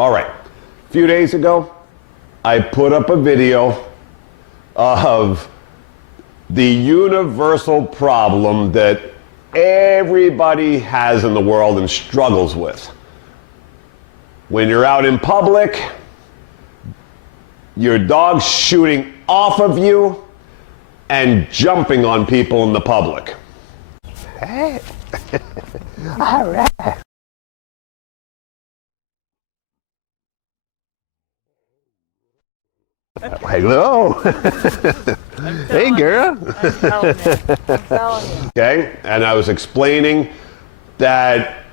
All right, a few days ago, I put up a video of the universal problem that everybody has in the world and struggles with. When you're out in public, your dog's shooting off of you and jumping on people in the public. Hey. All right. Hello. Hey, girl. I'm telling you. I'm telling you. Okay, and I was explaining that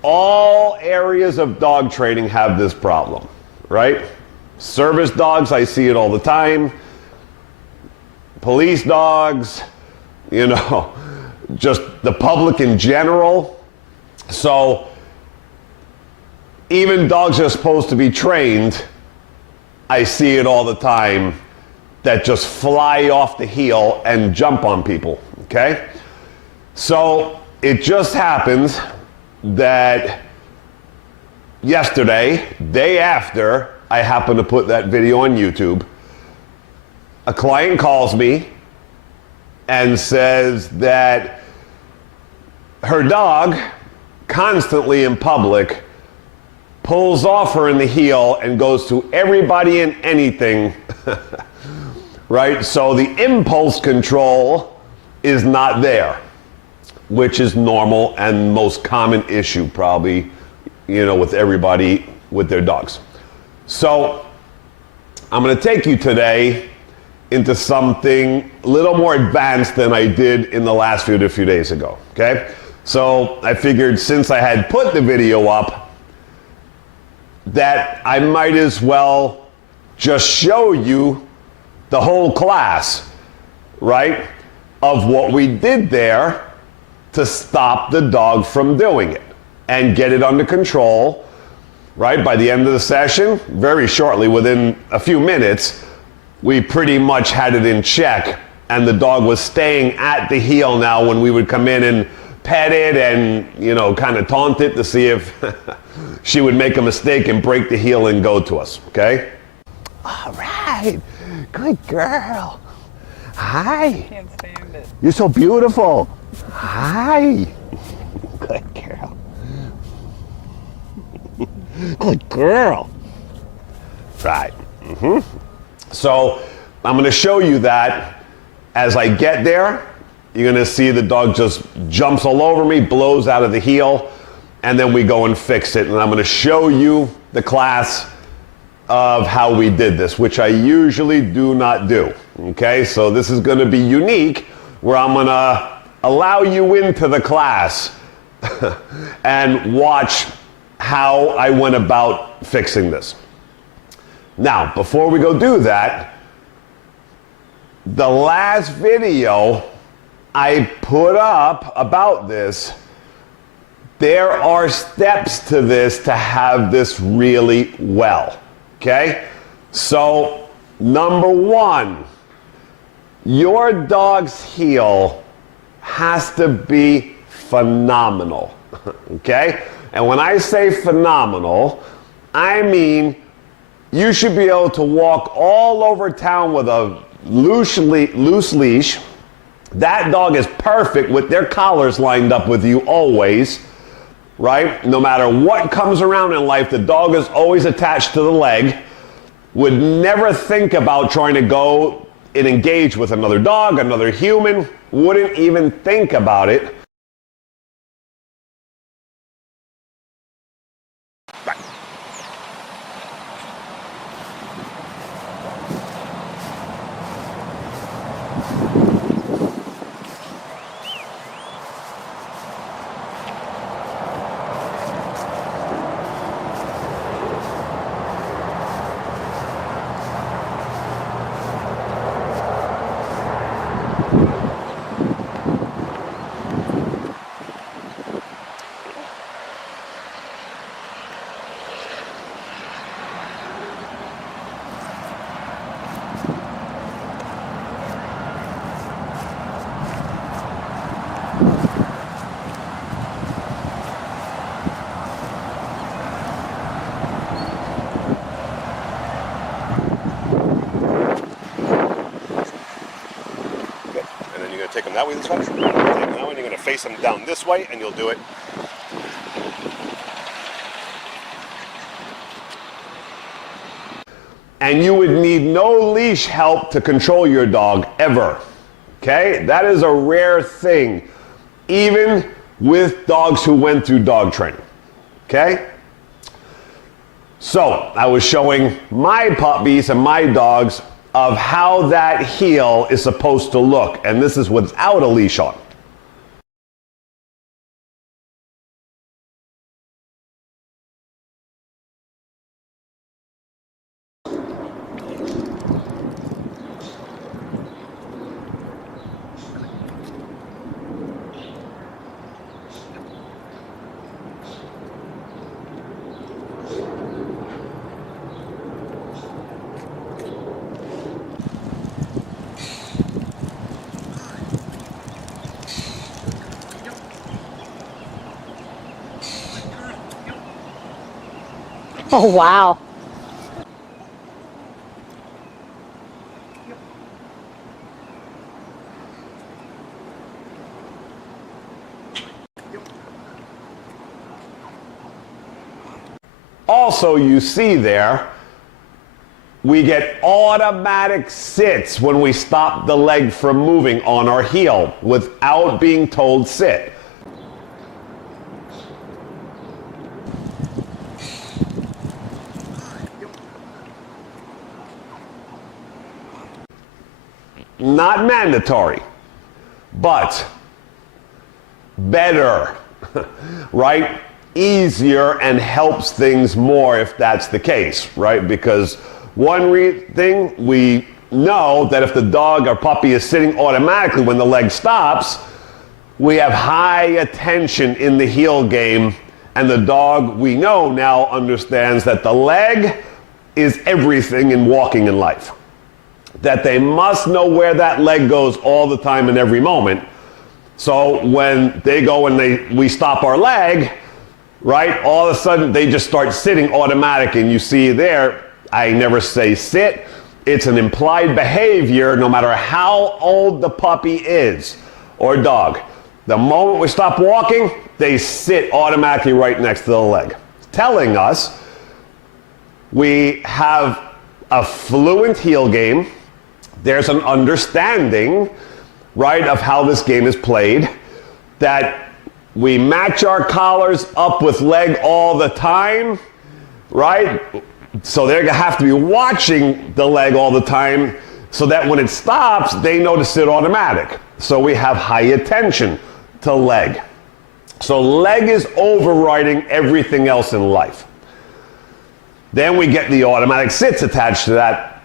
all areas of dog training have this problem, right? Service dogs, I see it all the time. Police dogs, you know, just the public in general. So even dogs that are supposed to be trained, I see it all the time, that just fly off the heel and jump on people, okay? So it just happens that yesterday, day after I happened to put that video on YouTube, a client calls me and says that her dog constantly in public pulls off her in the heel and goes to everybody and anything, right? So the impulse control is not there, which is normal and most common issue probably, you know, with everybody with their dogs. So I'm gonna take you today into something a little more advanced than I did in the last video a few days ago, okay? So I figured since I had put the video up, that I might as well just show you the whole class, right, of what we did there to stop the dog from doing it and get it under control, right? By the end of the session, very shortly, within a few minutes, we pretty much had it in check, and the dog was staying at the heel now when we would come in and pet it and, you know, kind of taunt it to see if she would make a mistake and break the heel and go to us, okay? All right. Good girl. Hi. Can't stand it. You're so beautiful. Hi. Good girl. Good girl. Right. So I'm going to show you that as I get there. You're going to see the dog just jumps all over me, blows out of the heel, and then we go and fix it. And I'm going to show you the class of how we did this, which I usually do not do. Okay, so this is going to be unique, where I'm going to allow you into the class and watch how I went about fixing this. Now, before we go do that, the last video I put up about this, there are steps to this to have this really well, okay? So, number one, your dog's heel has to be phenomenal, okay? And when I say phenomenal, I mean you should be able to walk all over town with a loose leash. That dog is perfect with their collars lined up with you always, right? No matter what comes around in life, the dog is always attached to the leg, would never think about trying to go and engage with another dog, another human, wouldn't even think about it. take them that way this way. Take them that way, and you're going to face them down this way, and you'll do it. And you would need no leash help to control your dog ever. Okay? That is a rare thing, even with dogs who went through dog training. Okay? So, I was showing my puppies and my dogs of how that heel is supposed to look, and this is without a leash on. Oh, wow. Also, you see there, we get automatic sits when we stop the leg from moving on our heel without being told sit. Not mandatory, but better, right? Easier and helps things more if that's the case, right? Because one thing we know that if the dog or puppy is sitting automatically when the leg stops, we have high attention in the heel game, and the dog we know now understands that the leg is everything in walking in life. That they must know where that leg goes all the time and every moment. So when they go and we stop our leg, right, all of a sudden they just start sitting automatic, and you see there, I never say sit. It's an implied behavior no matter how old the puppy is or dog. The moment we stop walking, they sit automatically right next to the leg, telling us we have a fluent heel game. There's an understanding, right, of how this game is played, that we match our collars up with leg all the time, right? So they're gonna have to be watching the leg all the time so that when it stops, they know to sit automatic. So we have high attention to leg. So leg is overriding everything else in life. Then we get the automatic sits attached to that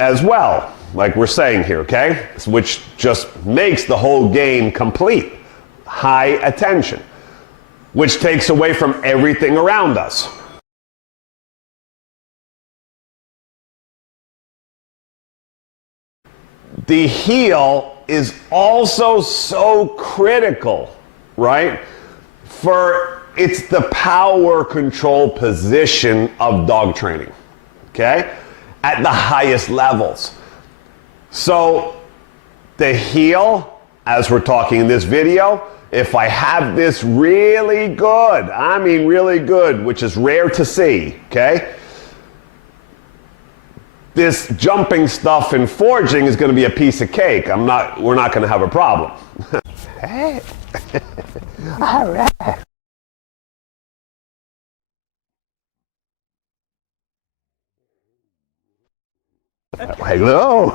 as well, like we're saying here, okay? Which just makes the whole game complete. High attention, which takes away from everything around us. The heel is also so critical, right? It's the power control position of dog training, okay? At the highest levels. So the heel, as we're talking in this video, if I have this really good, I mean really good, which is rare to see, okay? This jumping stuff and forging is going to be a piece of cake. We're not going to have a problem. Hey. All right. Hello.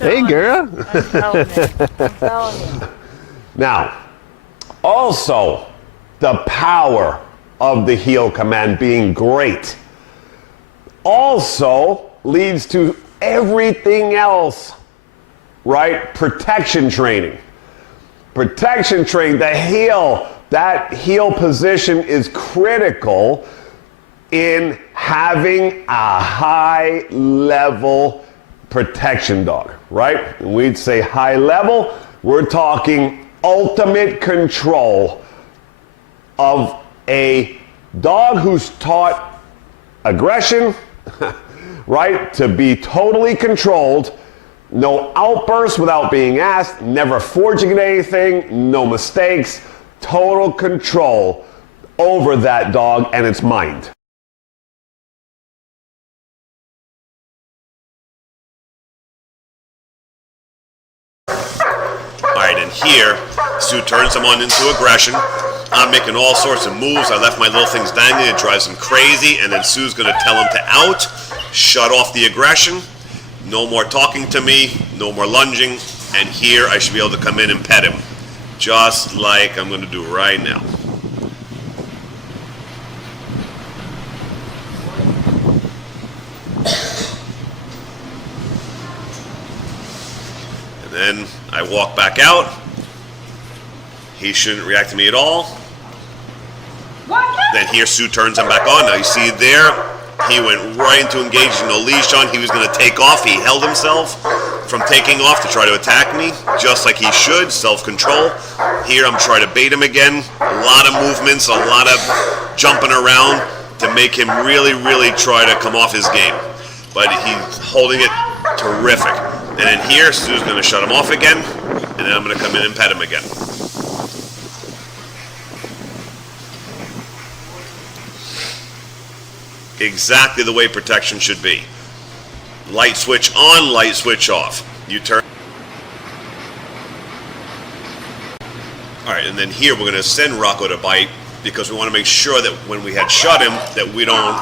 Hey, girl. I'm telling you. I'm telling you. Now, also, the power of the heel command being great also leads to everything else, right? Protection training. Protection training, the heel, that heel position is critical in having a high level protection dog, right? And we'd say high level, we're talking ultimate control of a dog who's taught aggression, right, to be totally controlled No outbursts without being asked, never forging at anything, no mistakes, total control over that dog and its mind. Alright, and here, Sue turns him on into aggression. I'm making all sorts of moves. I left my little things dangling. It drives him crazy. And then Sue's going to tell him to out, shut off the aggression. No more talking to me, no more lunging. And here I should be able to come in and pet him. Just like I'm going to do right now. And then I walk back out. He shouldn't react to me at all. Then here Sue turns him back on. Now you see there, he went right into engaging no leash on. He was going to take off. He held himself from taking off to try to attack me, just like he should, self-control. Here I'm trying to bait him again. A lot of movements, a lot of jumping around to make him really, really try to come off his game. But he's holding it terrific. And then here, Sue's going to shut him off again, and then I'm going to come in and pet him again. Exactly the way protection should be. Light switch on, light switch off. You turn. Alright, and then here we're going to send Rocco to bite because we want to make sure that when we had shut him that we don't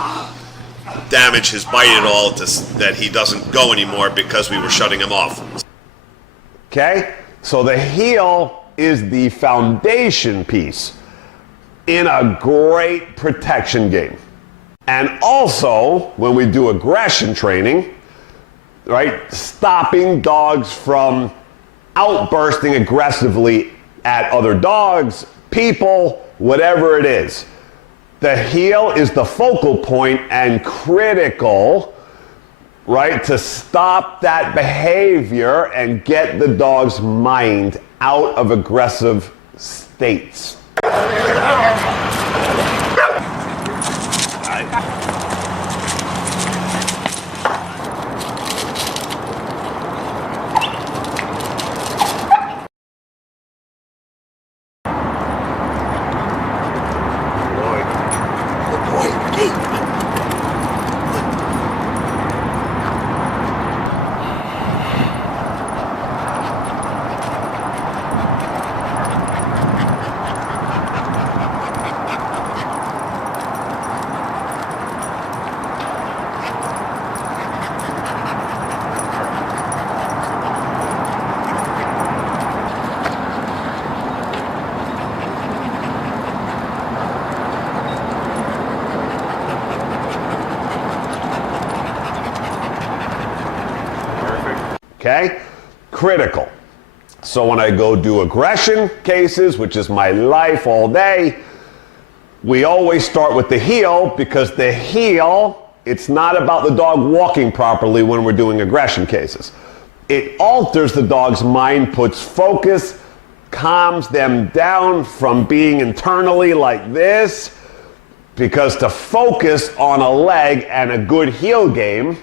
damage his bite at all, that he doesn't go anymore because we were shutting him off. Okay? So the heel is the foundation piece in a great protection game. And also, when we do aggression training, right, stopping dogs from outbursting aggressively at other dogs, people, whatever it is. The heel is the focal point and critical, right, to stop that behavior and get the dog's mind out of aggressive states. Okay? Critical. So when I go do aggression cases, which is my life all day, we always start with the heel because the heel, it's not about the dog walking properly when we're doing aggression cases. It alters the dog's mind, puts focus, calms them down from being internally like this, because to focus on a leg and a good heel game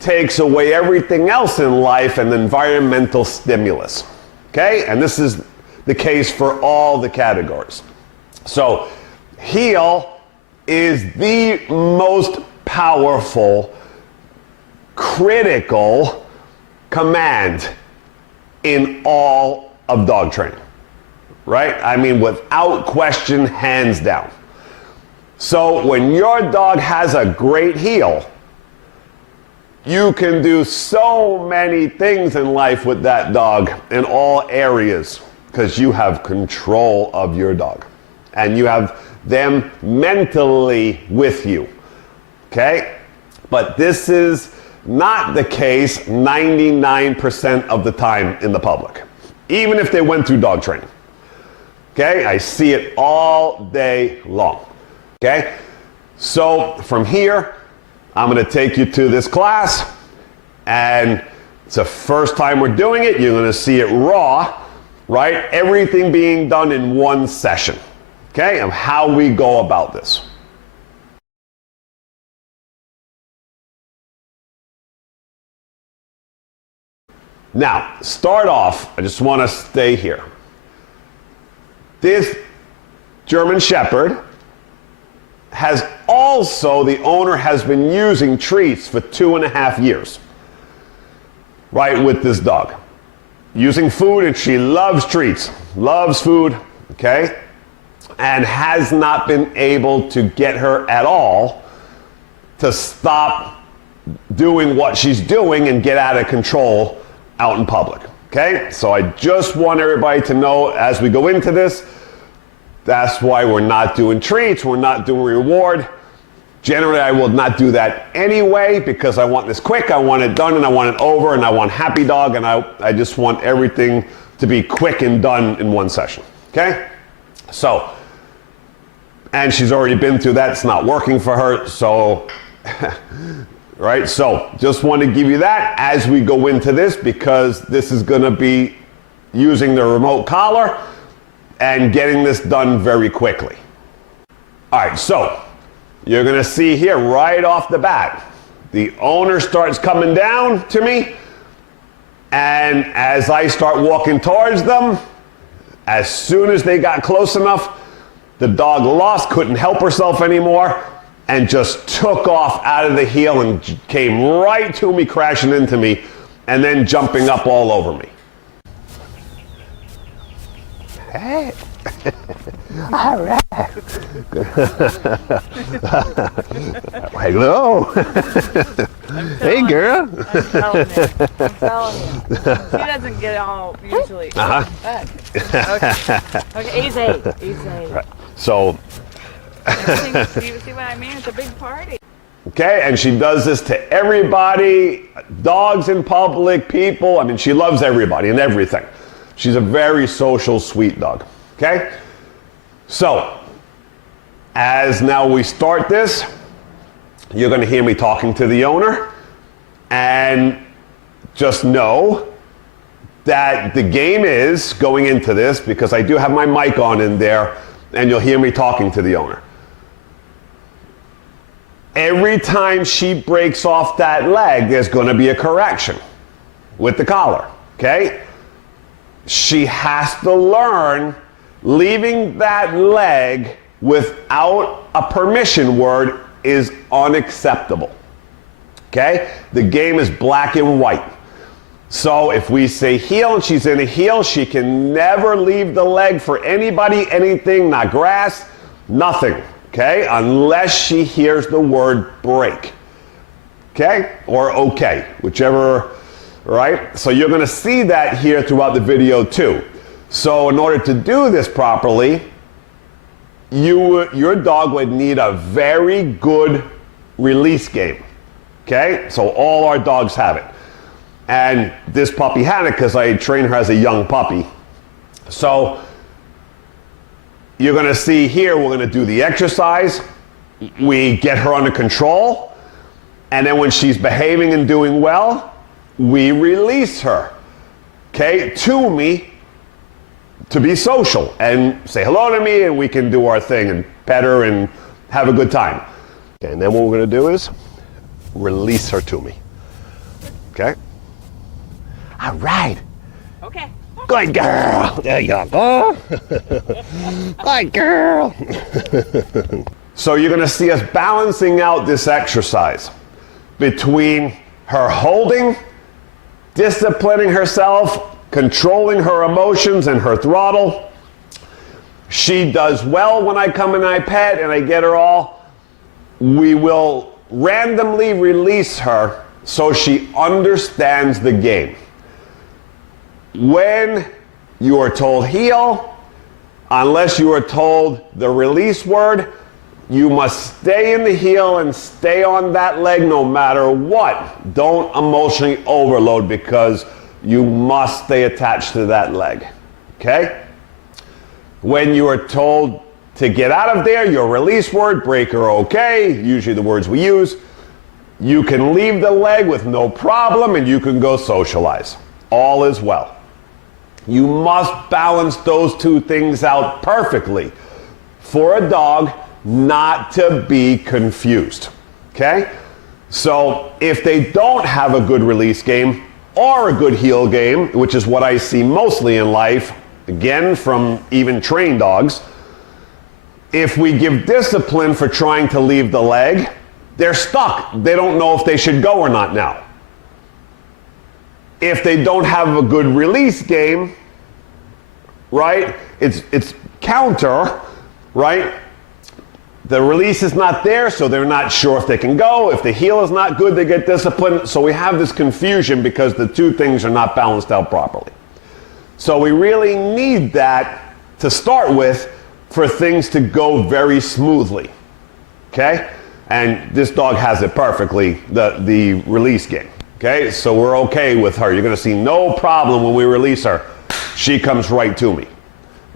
takes away everything else in life and environmental stimulus. Okay? And this is the case for all the categories. So, heel is the most powerful, critical command in all of dog training. Right? I mean, without question, hands down. So, when your dog has a great heel, you can do so many things in life with that dog in all areas because you have control of your dog and you have them mentally with you. Okay? But this is not the case 99% of the time in the public, even if they went through dog training. Okay? I see it all day long. Okay? So from here, I'm going to take you to this class, and it's the first time we're doing it. You're going to see it raw, right? Everything being done in one session, okay, of how we go about this. Now, start off, I just want to stay here. This German Shepherd has also, the owner has been using treats for 2.5 years, right, with this dog. Using food, and she loves treats, loves food, okay? And has not been able to get her at all to stop doing what she's doing and get out of control out in public, okay? So I just want everybody to know as we go into this, that's why we're not doing treats, we're not doing reward. Generally, I will not do that anyway because I want this quick, I want it done, and I want it over, and I want happy dog, and I just want everything to be quick and done in one session, okay? So, and she's already been through that, it's not working for her, so, right? So, just want to give you that as we go into this because this is going to be using the remote collar and getting this done very quickly. All right, so you're going to see here right off the bat, the owner starts coming down to me, and as I start walking towards them, as soon as they got close enough, the dog lost, couldn't help herself anymore, and just took off out of the heel and came right to me, crashing into me, and then jumping up all over me. Hey. All right. Hello. Hey, girl. I'm telling you. I'm telling you. She doesn't get all usually. Okay, easy. Right. So, See what I mean? It's a big party. okay, and she does this to everybody, dogs in public, people. I mean, she loves everybody and everything. She's a very social, sweet dog, okay? So, as now we start this, you're gonna hear me talking to the owner, and just know that the game is going into this, because I do have my mic on in there, and you'll hear me talking to the owner. Every time she breaks off that leg, there's gonna be a correction with the collar, okay? She has to learn leaving that leg without a permission word is unacceptable. Okay? The game is black and white. So if we say heel and she's in a heel, she can never leave the leg for anybody, anything, not grass, nothing. Okay? Unless she hears the word break. Okay? Or okay, whichever. Right? So you're going to see that here throughout the video too. So in order to do this properly, your dog would need a very good release game. Okay? So all our dogs have it. And this puppy had it because I trained her as a young puppy. So you're going to see here, we're going to do the exercise. We get her under control. And then when she's behaving and doing well, we release her, okay, to me to be social and say hello to me, and we can do our thing and pet her and have a good time. Okay, and then what we're going to do is release her to me. Okay? All right. Okay. Good girl. There you go. Good girl. So you're going to see us balancing out this exercise between her holding, disciplining herself, controlling her emotions and her throttle. She does well when I come and I pet and I get her all. We will randomly release her so she understands the game. When you are told heel, unless you are told the release word, you must stay in the heel and stay on that leg no matter what. Don't emotionally overload because you must stay attached to that leg, okay? When you are told to get out of there, your release word, breaker, okay, usually the words we use, you can leave the leg with no problem and you can go socialize. All is well. You must balance those two things out perfectly for a dog not to be confused, okay? So if they don't have a good release game, are a good heel game, which is what I see mostly in life, again from even trained dogs, if we give discipline for trying to leave the leg, they're stuck. They don't know if they should go or not now. If they don't have a good release game, right, it's counter, right? The release is not there, so they're not sure if they can go. If the heel is not good, they get disciplined. So we have this confusion because the two things are not balanced out properly. So we really need that to start with for things to go very smoothly, okay? And this dog has it perfectly, the release game, okay? So we're okay with her. You're gonna see no problem when we release her. She comes right to me,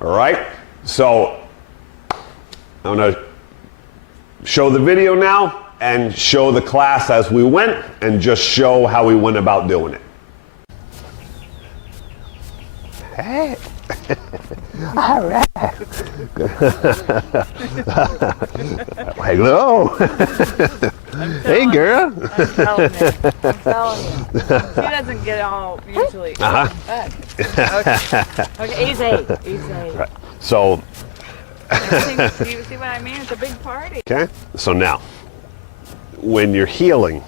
all right? So I'm gonna show the video now and show the class as we went and just show how we went about doing it. Hey. All right. Hello. Hey, girl. I'm telling you. I'm telling you. She doesn't get all usually. Okay, easy. Right. So, see what I mean? It's a big party. okay, so now, when you're healing,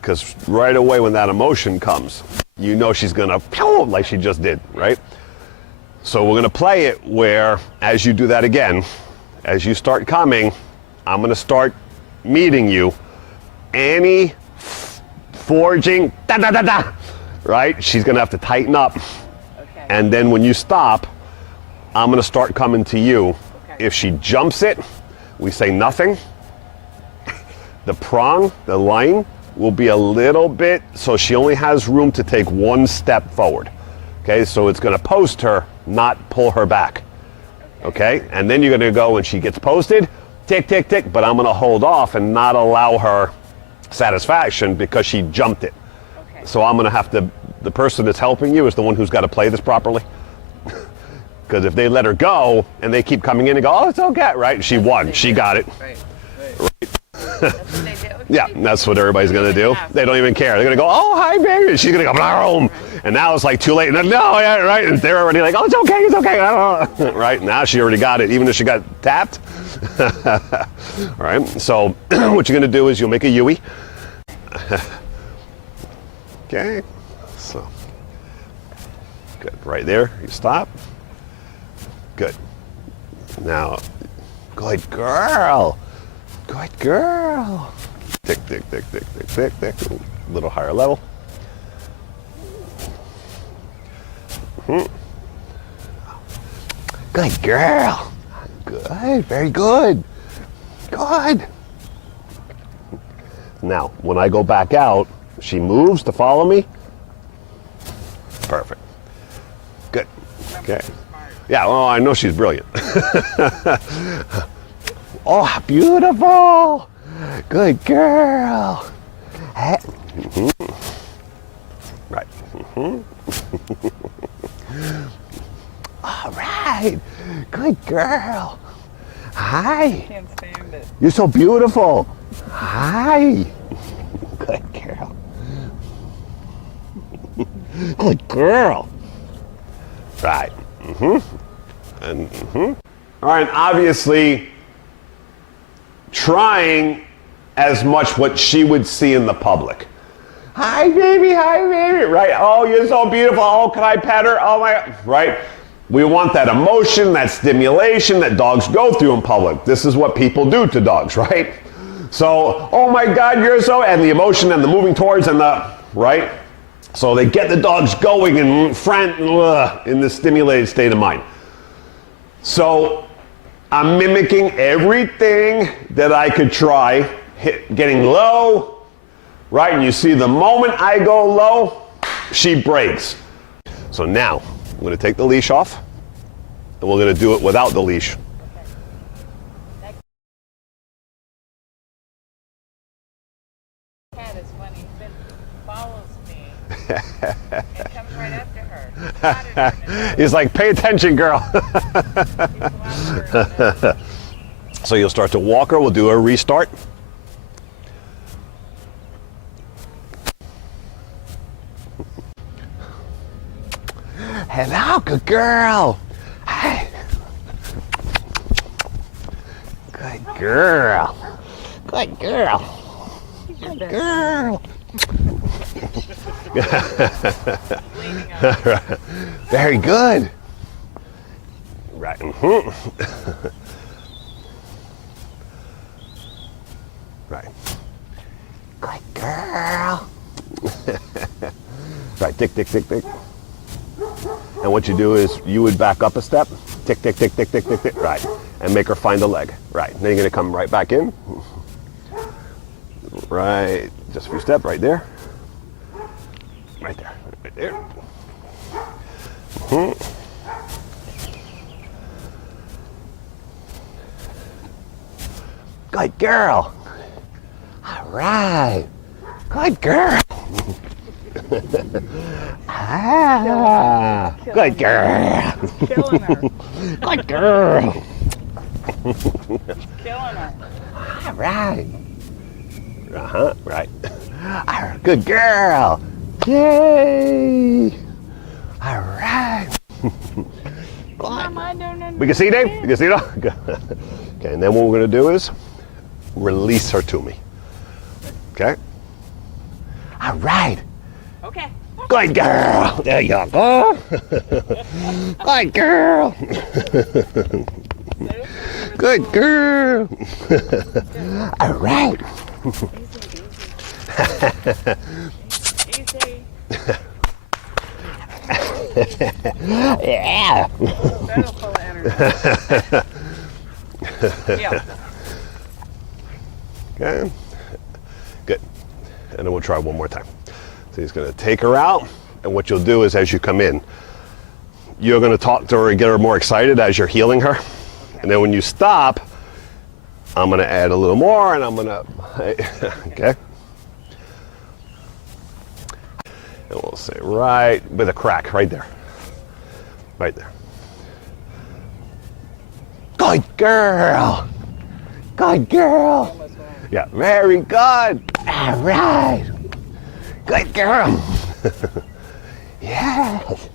because right away when that emotion comes, you know she's gonna pew like she just did, right? So we're gonna play it where, as you do that again, as you start coming, I'm gonna start meeting you. Any forging, da da da da, right? She's gonna have to tighten up. Okay. And then when you stop, I'm gonna start coming to you. Okay. If she jumps it, we say nothing. The prong, the line, will be a little bit, so she only has room to take one step forward. Okay, so it's gonna post her, not pull her back. Okay, and then you're gonna go when she gets posted, tick, tick, tick, but I'm gonna hold off and not allow her satisfaction because she jumped it. Okay. So I'm gonna have to, the person that's helping you is the one who's gotta play this properly. Because if they let her go and they keep coming in and go, oh, it's okay, right? She won, she got it. Right. That's what they do. Yeah, that's what everybody's gonna do. They don't even care. They're gonna go, oh, hi, baby. She's gonna go, boom. And now it's like too late. No, yeah, right? And they're already like, oh, it's okay. Right? Now she already got it, even if she got tapped. All right, so what you're gonna do is you'll make a Yui. Okay, so, good. Right there, you stop. Good. Now, good girl. Good girl. Tick, tick, tick, tick, tick, tick, tick. A little higher level. Good girl. Good, very good. Good. Now, when I go back out, she moves to follow me. Perfect. Good. Okay. Yeah, well, I know she's brilliant. Oh, beautiful. Good girl. Right. All right. Good girl. Hi. Can't stand it. You're so beautiful. Hi. Good girl. Good girl. Right. And all right, obviously trying as much what she would see in the public. Hi, baby, right? Oh, you're so beautiful. Oh, can I pet her? Oh, my, right? We want that emotion, that stimulation that dogs go through in public. This is what people do to dogs, right? So, oh my God, you're so, and the emotion and the moving towards and the, right? So they get the dogs going and in this stimulated state of mind. So I'm mimicking everything that I could try, getting low, right? And you see the moment I go low, she breaks. So now I'm gonna take the leash off and we're gonna do it without the leash. Cat is funny. He follows me and comes right after her. He's like, pay attention, girl. So you'll start to walk her. We'll do a restart. Hello, good girl. Hi. Good girl. Good girl. Good girl. Very good. Right. Right. Good girl. Right, tick, tick, tick, tick. And what you do is you would back up a step, tick, tick, tick, tick, tick, tick, tick, right, and make her find the leg. Right. Then you're gonna come right back in. Right, just a few steps right there. Right there, right there. Good girl. All right. Good girl. Ah, good girl. Killing her. Good girl. Killing her. All right. Right. Good girl. Yay. All right. Mama, no. We can see, Dave? You can see it? Okay, and then what we're going to do is release her to me. Okay? All right. Okay. Good girl. There you go. Good girl. Good girl. All right. Easy. Yeah. That'll full of energy. Yeah. Okay. Good. And then we'll try one more time. So he's going to take her out, and what you'll do is as you come in, you're going to talk to her and get her more excited as you're healing her. And then when you stop, I'm going to add a little more, and I'm going to, okay? And we'll say right with a crack right there. Right there. Good girl. Good girl. Yeah, very good. All right. Good girl. Yes.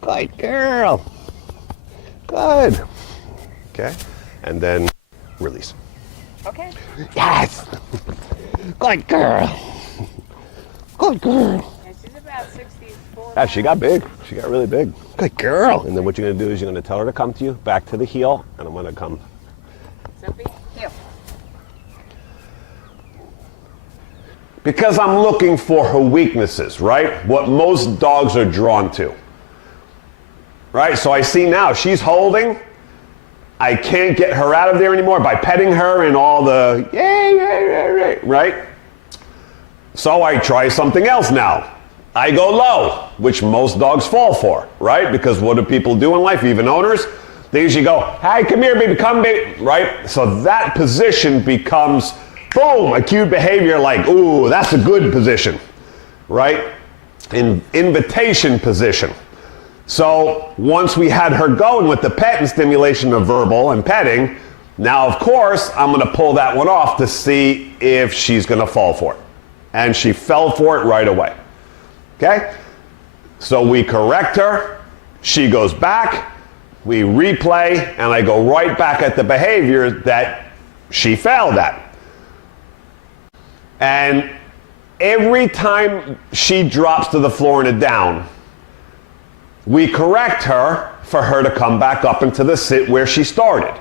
Good girl. Good. Okay. And then release. Okay. Yes. Good girl. Good girl. And she's about 64. Yeah, she got big. She got really big. Good girl. And then what you're going to do is you're going to tell her to come to you, back to the heel, and I'm going to come. Sophie, heel. Because I'm looking for her weaknesses, right? What most dogs are drawn to. Right? So I see now she's holding. I can't get her out of there anymore by petting her and all the yay, right? So I try something else now. I go low, which most dogs fall for, right? Because what do people do in life, even owners? They usually go, hey, come here, baby, come, baby, right? So that position becomes, boom, a cute behavior like, ooh, that's a good position, right? Invitation position. So once we had her going with the pet and stimulation of verbal and petting, now of course I'm going to pull that one off to see if she's going to fall for it. And she fell for it right away. Okay? So we correct her, she goes back, we replay, and I go right back at the behavior that she failed at. And every time she drops to the floor in a down, we correct her for her to come back up into the sit where she started,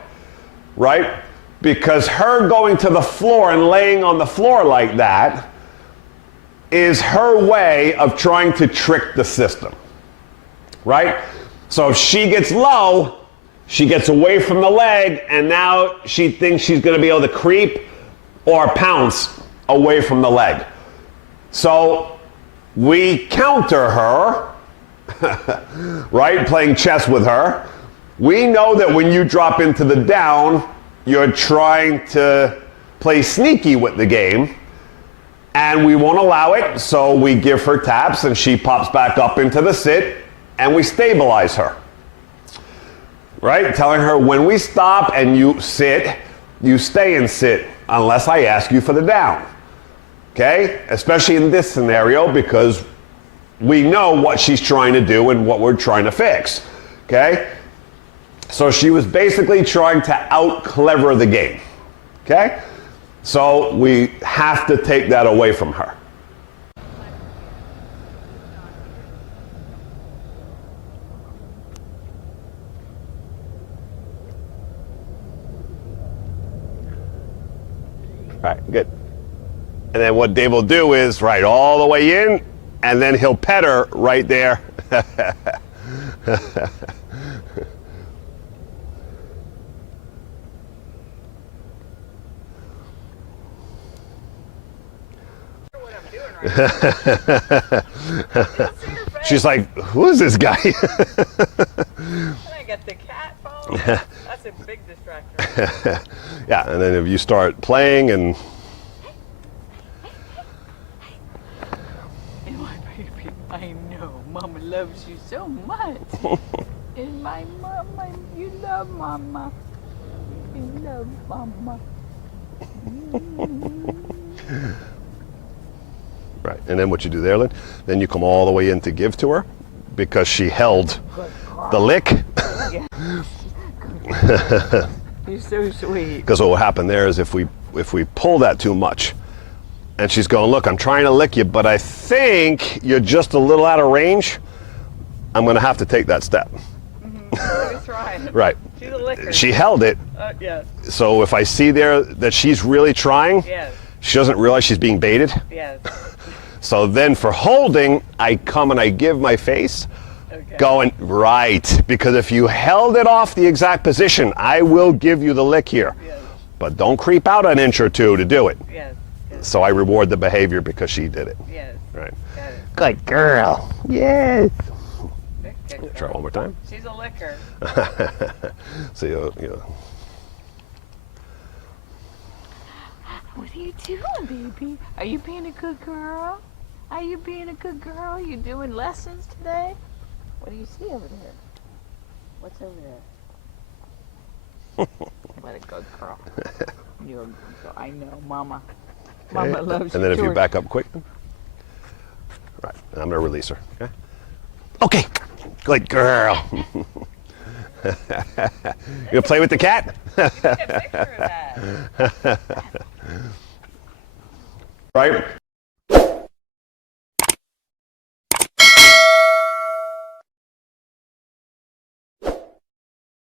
right? Because her going to the floor and laying on the floor like that is her way of trying to trick the system, right? So if she gets low, she gets away from the leg, and now she thinks she's going to be able to creep or pounce away from the leg. So we counter her, right? Playing chess with her. We know that when you drop into the down, you're trying to play sneaky with the game, and we won't allow it, so we give her taps and she pops back up into the sit, and we stabilize her. Right? Telling her when we stop and you sit, you stay in sit unless I ask you for the down. Okay? Especially in this scenario, because we know what she's trying to do and what we're trying to fix. Okay? So she was basically trying to out-clever the game. Okay? So we have to take that away from her. All right, good. And then what Dave will do is right all the way in, and then he'll pet her right there. What I'm doing right now. She's like, who is this guy? And I got the cat phone. That's a big distractor. Yeah, and then if you start playing and And my baby, I know, Mama loves you so much. And my mama, you love Mama. You love Mama. right, and then what you do there, Lynn, then you come all the way in to give to her because she held the lick. You're so sweet. Because what will happen there is if we pull that too much, and she's going, look, I'm trying to lick you, but I think you're just a little out of range, I'm going to have to take that step. That's right. Right. She's a licker. She held it, Yes, so if I see there that she's really trying, yes, she doesn't realize she's being baited. yes. So then for holding, I come and I give my face, Okay. going, right, because if you held it off the exact position, I will give you the lick here. Yes, But don't creep out an inch or two to do it. yes, yes, So I reward the behavior because she did it. yes. Right. Got it. Good girl. Yes. Good Try girl. one more time. She's a licker. So you What are you doing, baby? Are you being a good girl? Are you being a good girl? You doing lessons today? What do you see over there? What's over there? What a good girl. You're a good girl. I know, Mama. Mama loves you. and then if you George. back up quick. Right. And I'm gonna release her. Okay. Okay. Good girl. You gonna play with the cat? Take a picture of that. Right?